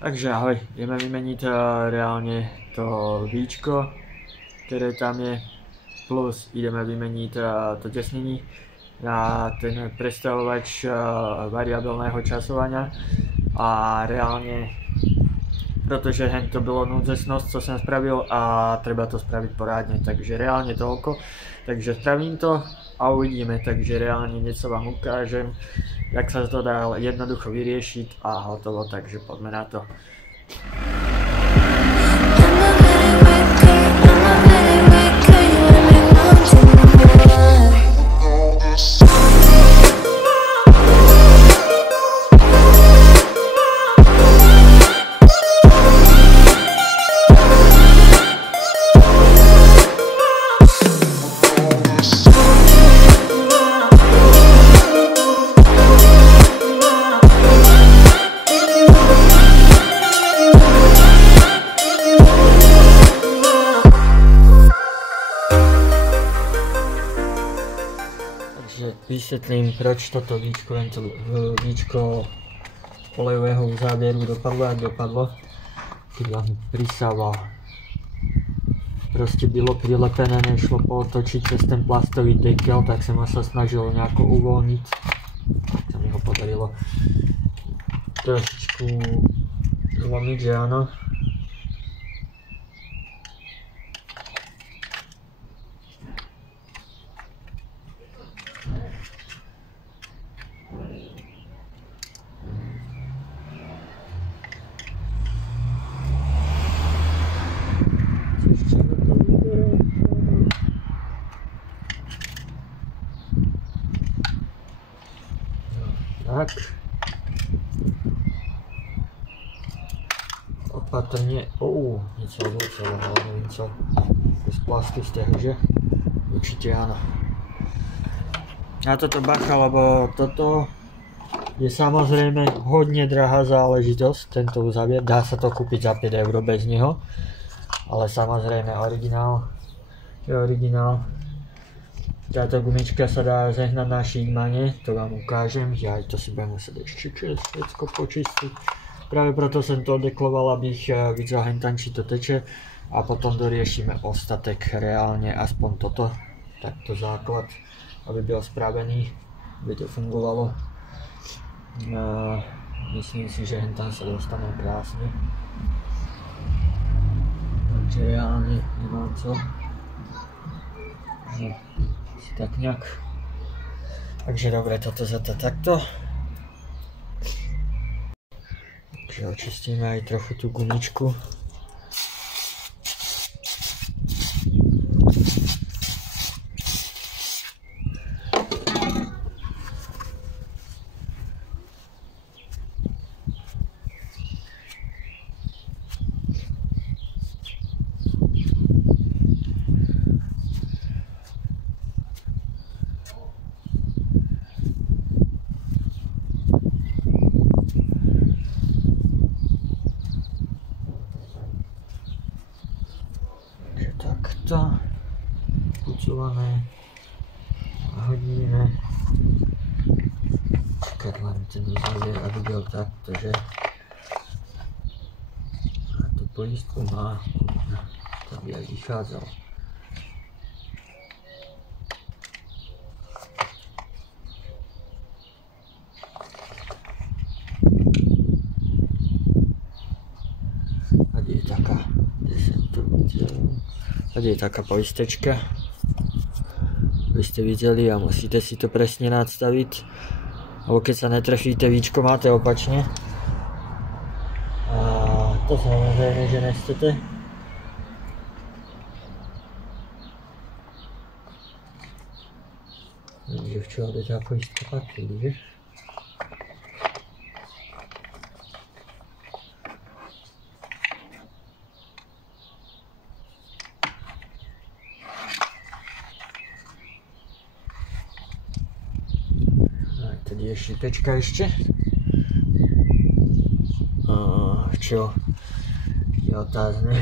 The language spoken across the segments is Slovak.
Takže ahoj, ideme vymeniť reálne to víčko, ktoré tam je, plus ideme vymeniť to tesnení na ten predstavovač variabilného časovania a reálne, pretože to bylo núdzesnosť, co som spravil a treba to spraviť porádne, takže reálne toľko, takže spravím to a uvidíme, takže reálne niečo vám ukážem, jak sa to dá jednoducho vyriešiť a hotovo, takže poďme na to. Vysvetlím, proč toto víčko, víčko olejového závěru dopadlo, jak dopadlo. Keď vám prisával. Prostě bylo přilepené, nešlo pootočit přes ten plastový dekel, tak jsem sa snažil nejako uvolnit. Tak sa mi ho podarilo trošičku zlomiť, že áno. Tak. Opatrne. Niečo odlučilo, ale neviem co. Z plasty stehy, že? Určite áno. Na toto bacha, lebo toto je samozrejme hodne drahá záležitosť, tento uzavier. Dá sa to kúpiť za 5 € bez neho. Ale samozrejme originál. Je originál. Táto gumička sa dá zehnať na šígmane, to vám ukážem, ja aj to si budem musieť ešte všetko počistiť. Práve preto som to odekloval, aby videl hentan, či to teče a potom doriešime ostatek reálne, aspoň toto, takto základ, aby byl spravený, aby to fungovalo. Myslím si, že hentan sa dostane krásne. Takže reálne nemám co. Tak nejak. Takže dobre, toto za to takto. Takže očistíme aj trochu tú gumičku. Takto pucované a hodíme. Čakať len ten závier, aby byl takto, že a tú poistku má, aby aj vychádzal. Tady je taká, kde som to videl. Tady je taká poistečka, aby ste videli a musíte si to presne nadstaviť, alebo keď sa netrefíte, víčko máte opačne a to samozrejme, že nechcete. Takže v čoho tá poistka patrí, že? Tady je šipečka ešte. Čo je otázne,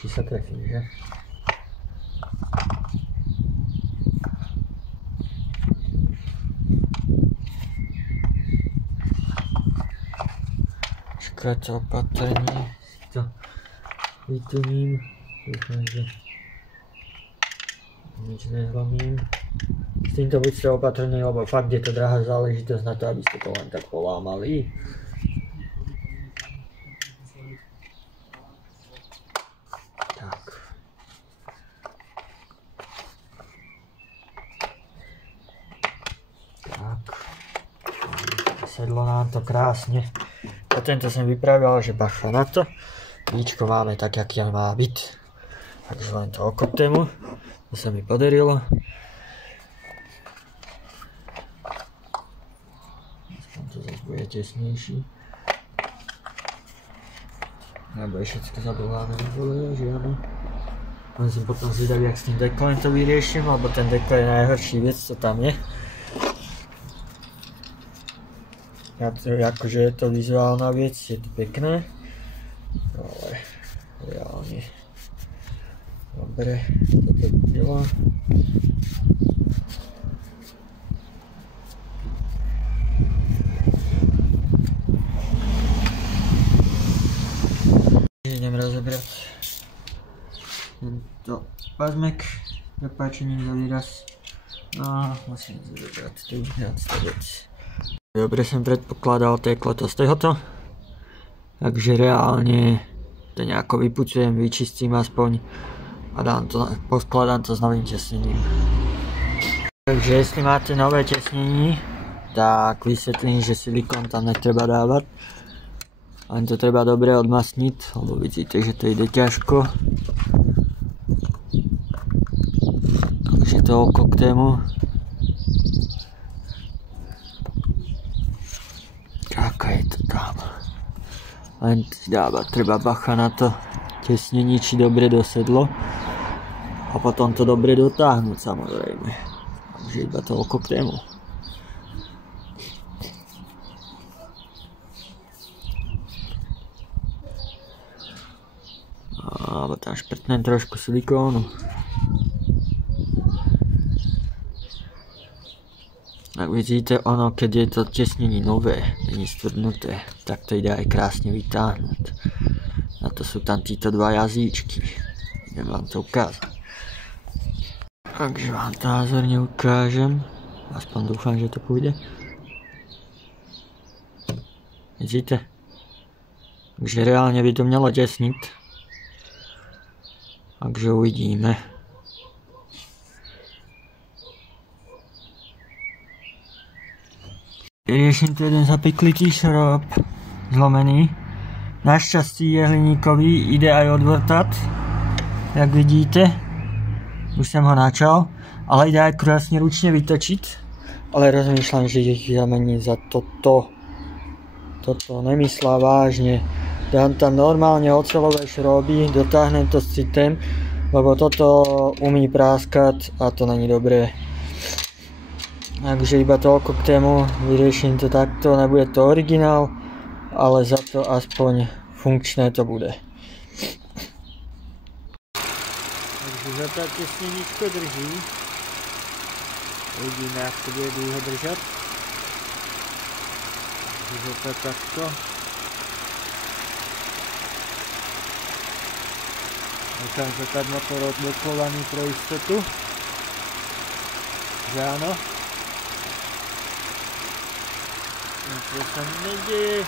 či sa trefím, že? Počkať, opatrne to vytuním. Dúfam, že nič nezlomím. S týmto buďte opatrní, lebo fakt je to drahá záležitosť na to, aby ste to len tak polámali. Tak. Tak. Sedlo nám to krásne. A tento som vypravil, že bacha na to. Víčko máme tak, jak má byť. Takže len to okoptému. To sa mi podarilo. Aspoň to zase bude tesnejší. Nebo je všetko zadoláme, že áno. Len som potom zvedavý, jak s tým deklem to vyriešim, lebo ten dekl je najhorší vec, co tam je. Akože je to vizuálna vec, je to pekné. Ale reálne. Dobre, toto bylo. Idem rozobrať tento pazmek s prepáčením za výraz. No, musím rozobrať tu viac vec. Dobre som predpokladal, teklo to z tohoto. Takže reálne to nejako vypucujem, vyčistím aspoň a poskladám to s novým tesnením. Takže jestli máte nové tesnení, tak vysvetlím, že silikon tam netreba dávať. Len to treba dobre odmasniť, lebo vidíte, že to ide ťažko. Takže toľko k tému. Aká je to tam. Len treba bacha na to tesnenie, či dobre dosedlo. A potom to dobre dotáhnuť, samozrejme. Takže iba toľko k tému. Alebo tam šprtnem trošku silikónu. Ak vidíte, ono, keď je to tesnenie nové, není stvrdnuté, tak to ide aj krásne vytáhnuť. A to sú tam títo dva jazyčky. Idem vám to ukázať. Takže vám to názorne ukážem. Aspoň dúfam, že to pôjde. Vidíte? Takže reálne by to mělo tesniť. Takže uvidíme. Riešim tu jeden zapeklitý šrob, zlomený. Našťastí je hliníkový, ide aj odvrtať, jak vidíte. Už som ho načal, ale ide aj krásne ručne vytočiť. Ale rozmýšľam, že ich zamení za toto. Toto nemyslá vážne. Dám tam normálne oceľové šroby, dotáhnem to s citem, lebo toto umí práskať a to není dobré. Takže iba toľko k tému, vyrieším to takto, nebude to originál, ale za to aspoň funkčné to bude. Takže za to tesneničko drží. Uvidíme, jak to bude dlho držať. Takže to takto. Nechám zatať motor odblokovaný pro istotu. Že áno. Čo sa nedeje.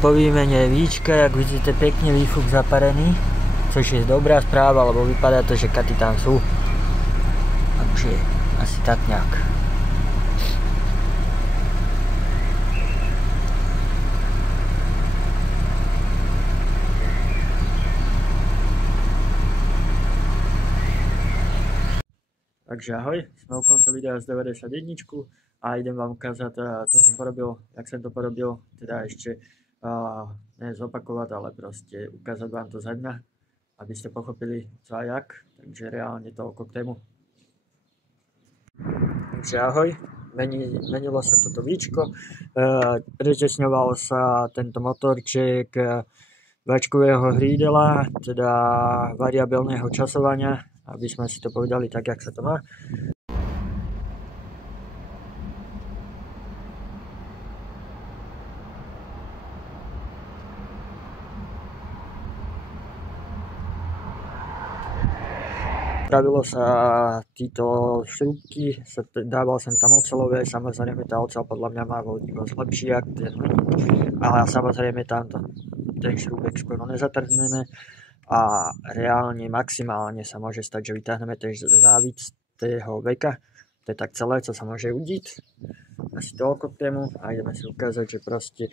Po výmene víčka, jak vidíte, pekne výfuk zaparený, což je dobrá správa, lebo vypadá to, že katy tam sú. Takže asi tak nejak. Takže ahoj, sme u konca konca videa z 91 a idem vám ukázať, co som porobil, jak som to porobil, teda ešte ne zopakovať, ale proste ukázať vám to za dňa, aby ste pochopili co a jak, takže reálne toľko k tému. Takže ahoj, menilo sa toto víčko, pretesňoval sa tento motorček váčkového hrídela, teda variabilného časovania, aby sme si to povedali tak, jak sa to má. Spravilo sa títo šrúbky, dával som tam oceľové, samozrejme tá oceľ podľa mňa má vodníkosť lepší jak ten hliník, ale samozrejme tamto ten šrúbek skoro nezatrhneme a reálne maximálne sa môže stať, že vytáhneme ten závit z toho veka, to je tak celé, co sa môže udiť. Asi toľko k tému a ideme si ukázať, že proste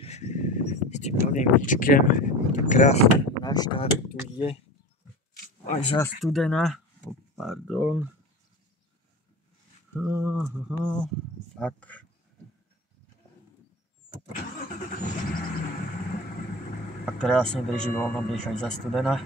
s tým novým víčkem krásne naštartuje aj za studená. Pardon. Tak. A krásne drží voľno běh aj za studena.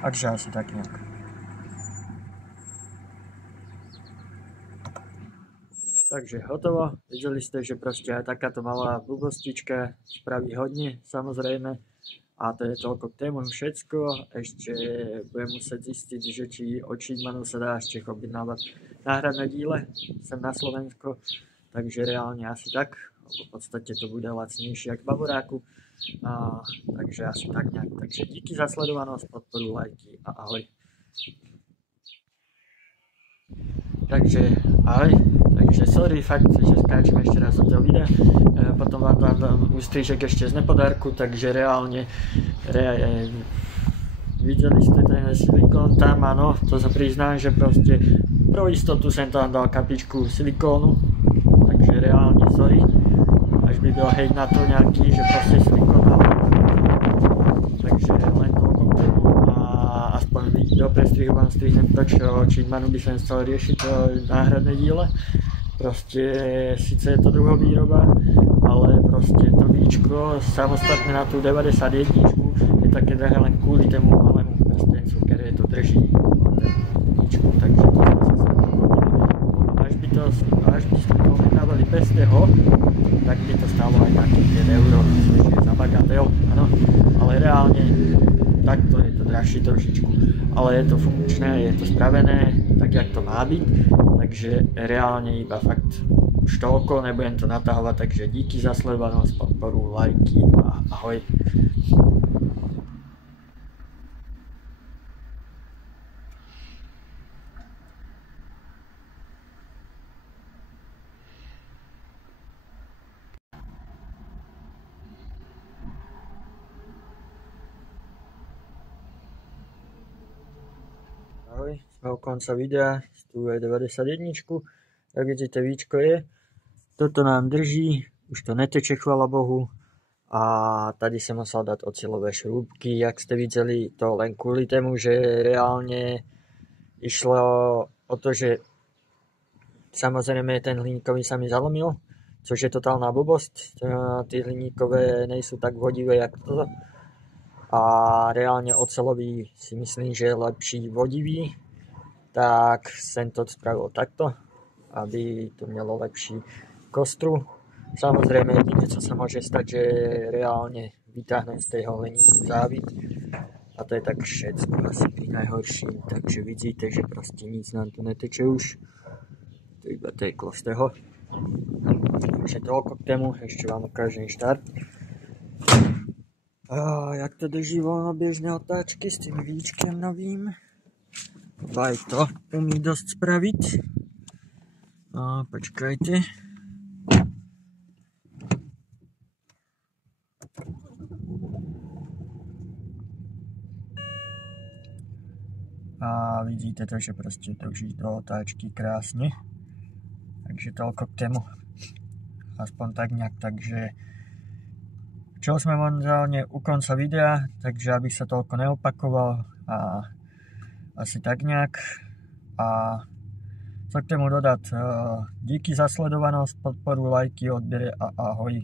Takže asi tak nejak. Takže hotovo, videli ste, že proste aj takáto malá blbostička spraví hodne, samozrejme. A to je toľko k tému všetko. Ešte budem musieť zistiť, že či od Sheetmanu sa dá ešte objednávať náhradné díle sem na Slovensko. Takže reálne asi tak, lebo v podstate to bude lacnejšie ako v Bavoráku. Takže asi tak nejak. Takže díky za sledovanosť, podporu, lajky a ahoj. Takže ahoj, takže sorry fakt, že skáčem ešte raz do toho videa, potom vám dám ústrížek ešte z nepodárku, takže reálne videli ste ten silikón tam, áno, to sa priznám, že proste pro istotu som tam dal kapičku silikónu, takže reálne sorry, až by byl hejt na to nejaký, že proste silikón dal, takže len toľko k tomu. Aspoň do prestrihu vám strihnem to, čo Sheetmanu by som chcel riešiť, to náhradné díle. Proste síce je to druhovýroba, ale proste to víčko samostatne na tú 91 je také drahé len kvôli tému malému prstencu, ktoré to drží víčku, takže to sa až by ste to objednávali bez toho, tak by to stálo aj nejakých 5 €, čo je za bagatel, áno, ale reálne takto je to drahšie trošičku, ale je to funkčné, je to spravené tak, jak to má byť, takže reálne iba fakt už toľko, nebudem to natahovať, takže díky za sledovanosť, podporu, lajky a ahoj. Ahoj, sme u konca videa, tu je 91, jak vidíte víčko je, toto nám drží, už to neteče chvala Bohu a tady som musel dať oceľové šrúbky, jak ste videli, to len kvôli tému, že reálne išlo o to, že samozrejme ten hliníkový sa mi zalomil, což je totálna blbosť, tie hliníkové nejsú tak vodivé jak toto. A reálne oceľový si myslím, že je lepší vodivý, tak som to spravil takto, aby to mělo lepší kostru. Samozrejme jediné, co sa môže stať, že reálne vytáhnem z tejho hliníku závit a to je tak všetko asi pri najhorším, takže vidíte, že proste nic nám tu neteče už, to iba teklo z toho. Takže toľko k tému, ešte vám ukážem štart. Jak to drží voľnobiežné otáčky s tým víčkem novým. Aj to umí dosť spraviť. Počkajte. A vidíte to, že proste drží do otáčky krásne. Takže Takže toľko k tému. Aspoň tak nejak, takže čo sme momentálne u konca videa, takže aby sa toľko neopakoval a asi tak nejak. A co k tému dodať, díky za sledovanosť, podporu, lajky, odbere a ahoj.